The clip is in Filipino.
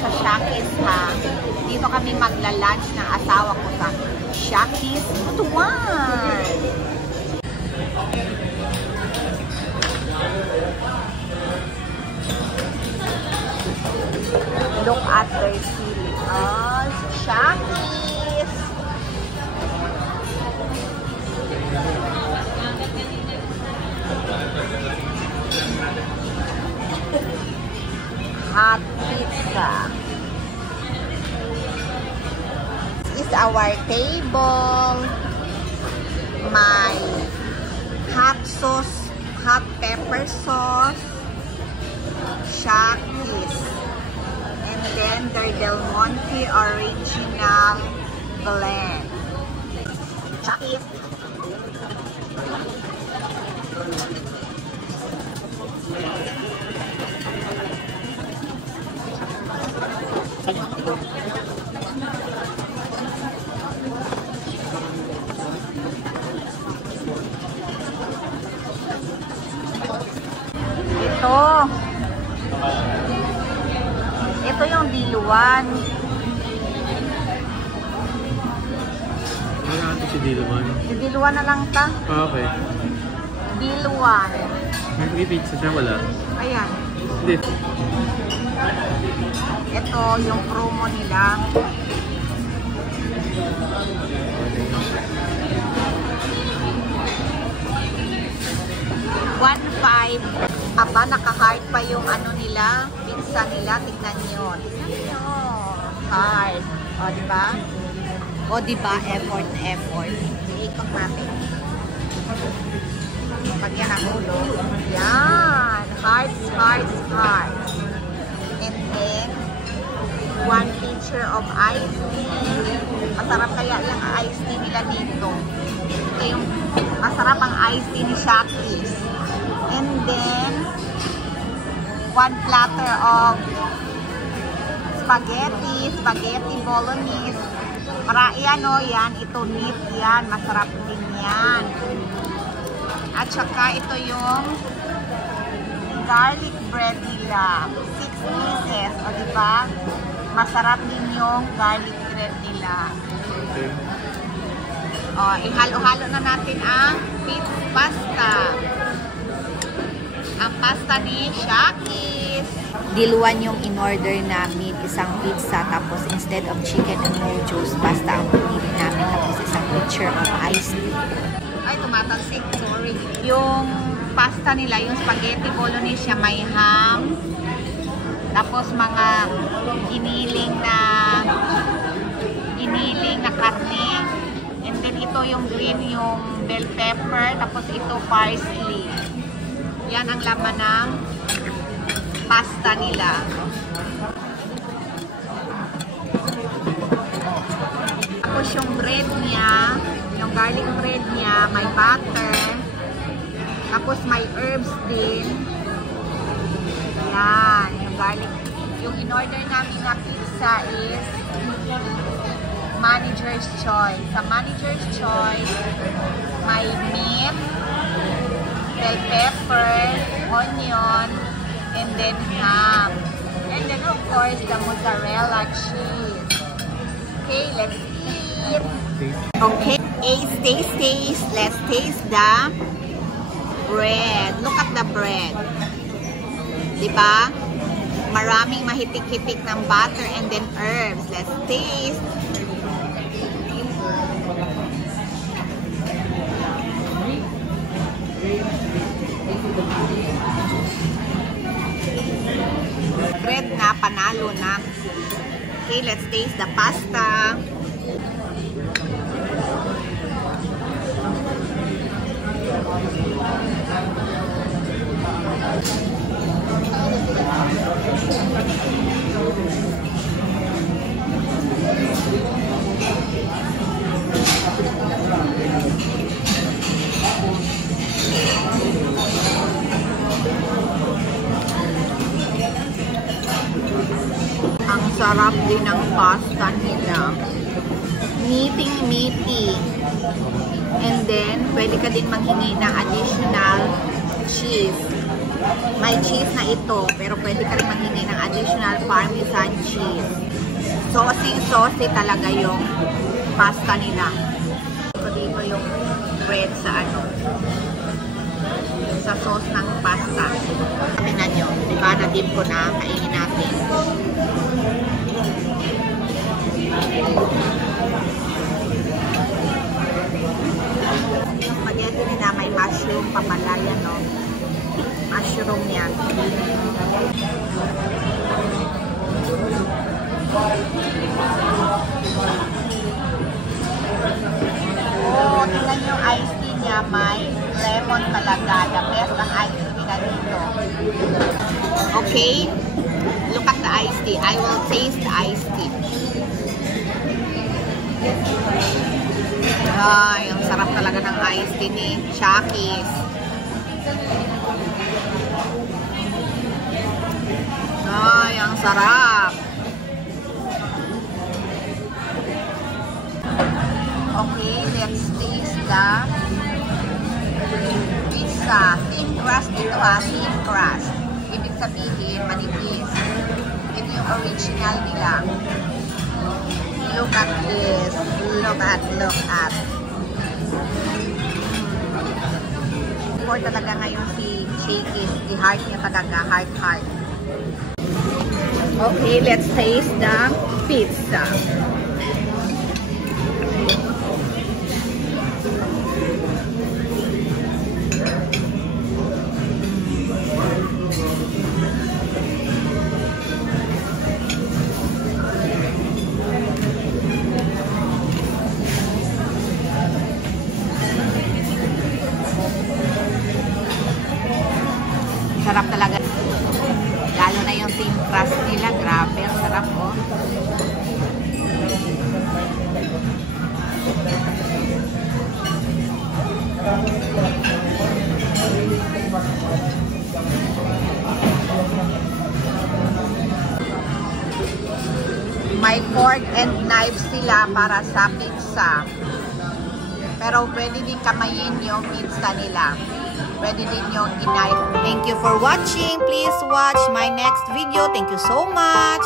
sa Shakey's, ha. Dito kami magla-lunch ng asawa ko sa Shakey's Butuan. Look at their ceiling. Oh, Shakey's. Hot pizza. This is our table. My hot sauce, hot pepper sauce, Shakey's, and then their Del Monte original blend. Shakey's. Ito yung diluwan. Ano natin si diluwan? Si diluwan na lang ta. Okay. Diluwan. May pizza siya, wala? Ayan. Hindi. Ito yung promo nila. $1.5. Aba, naka-heart pa yung ano nila, pizza nila. Tignan nyo. Tignan nyo. Heart. O, diba? O, diba? Effort na effort. Ikot natin. Pagyan ang ulo. Yan. Hearts, hearts, hearts. And then, 1 pitcher of iced tea. Masarap kaya yung iced tea nila dito. Ito yung masarap ang iced tea ni Shakey's. And then, 1 platter of spaghetti bolognese. Para yan o, yan, ito meat yan, masarap din yan. At saka ito yung garlic bread nila, 6 pieces, o diba? Masarap din yung garlic bread nila. Okay. O, ihalo-halo na natin ang pasta. Ang pasta ni Shakey's. Diluwan yung in-order namin, isang pizza, tapos instead of chicken and noodles, pasta ang pinili namin, tapos isang pitcher of iced tea. Ay, tumatalsik, sorry. Yung pasta nila, yung spaghetti bolognese, may ham, tapos mga iniling na karne, and then ito yung green, yung bell pepper, tapos ito parsley. Yan ang laman ng pasta nila. Tapos yung bread niya, yung garlic bread niya, may butter. Tapos may herbs din. Yan, yung garlic. Yung in-order namin na pizza is Manager's Choice. Sa Manager's Choice, may meat, bell pepper, onion, and then ham. And then of course, the mozzarella cheese. Okay, let's eat. Okay, taste. Let's taste the bread. Look at the bread. Diba? Maraming mahitik-hitik ng butter and then herbs. Let's taste. Bread na, panalo na. Okay, let's taste the pasta. Ang sarap din ng pasta nila. Meaty. And then, pwede ka din manghingi ng additional cheese. May cheese na ito, pero pwede ka rin maghingi ng additional parmesan cheese. Saucy talaga yung pasta nila. Dito yung bread sa sa sauce ng pasta. Tingnan nyo, diba? Na-dip ko na, kainin natin. Yung spaghetti nila may mushroom, papalaya, no? Mushroom yan. Oh, tingnan yung iced tea niya, may lemon talaga. The best ang iced tea nila dito. Okay, look at the iced tea. I will taste the iced tea. Ay, ang sarap talaga ng iced tea ni Shakey's. Ay, ang sarap. Okay, let's taste the pizza. Thin crust ito ha, thin crust. Ibig sabihin, manipis. Ito yung original nila. Look at this. Look at. For talaga ngayon si Shakey's. The heart niya talaga, heart. Okay, let's taste the pizza. Sarap talaga. Lalo na yung thin crust nila. Grabe, ang sarap oh. May fork and knife sila para sa pizza. Pero pwede din kamayin yung pizza nila. Pwede din yung knife. Thank you for watching. Please watch my next video. Thank you so much.